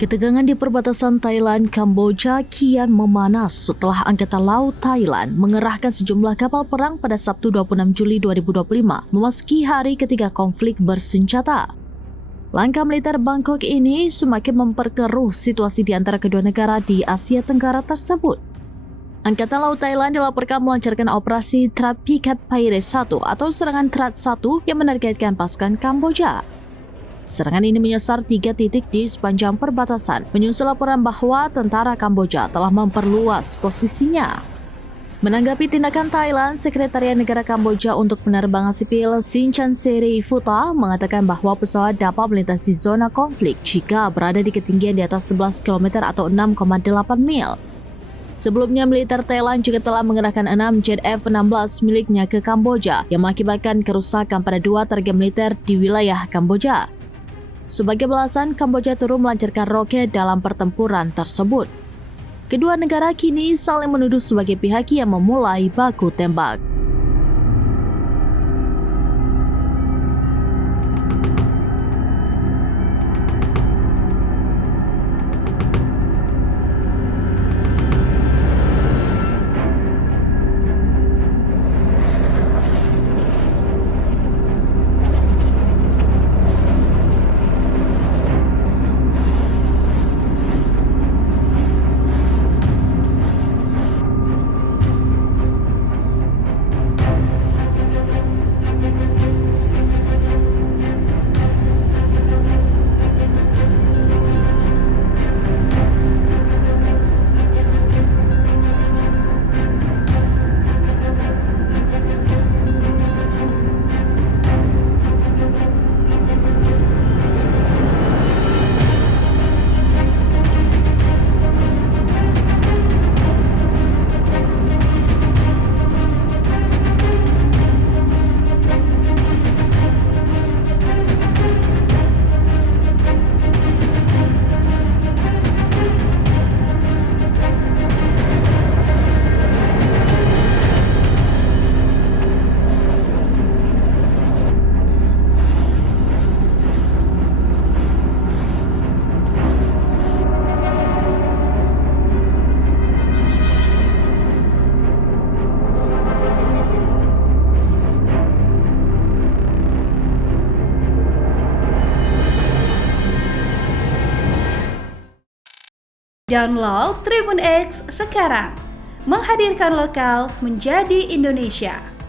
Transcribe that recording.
Ketegangan di perbatasan Thailand-Kamboja kian memanas setelah Angkatan Laut Thailand mengerahkan sejumlah kapal perang pada Sabtu 26 Juli 2025 memasuki hari ketiga konflik bersenjata. Langkah militer Bangkok ini semakin memperkeruh situasi di antara kedua negara di Asia Tenggara tersebut. Angkatan Laut Thailand dilaporkan melancarkan operasi Trapikat Paire 1 atau serangan Trat 1 yang menargetkan pasukan Kamboja. Serangan ini menyasar 3 titik di sepanjang perbatasan, menyusul laporan bahwa tentara Kamboja telah memperluas posisinya. Menanggapi tindakan Thailand, Sekretariat Negara Kamboja untuk Penerbangan Sipil Sinchan Seri-Futa mengatakan bahwa pesawat dapat melintasi zona konflik jika berada di ketinggian di atas 11 km atau 6,8 mil. Sebelumnya, militer Thailand juga telah mengerahkan 6 jet F-16 miliknya ke Kamboja yang mengakibatkan kerusakan pada 2 target militer di wilayah Kamboja. Sebagai balasan, Kamboja turut melancarkan roket dalam pertempuran tersebut. Kedua negara kini saling menuduh sebagai pihak yang memulai baku tembak. Download Tribun X sekarang, menghadirkan lokal menjadi Indonesia.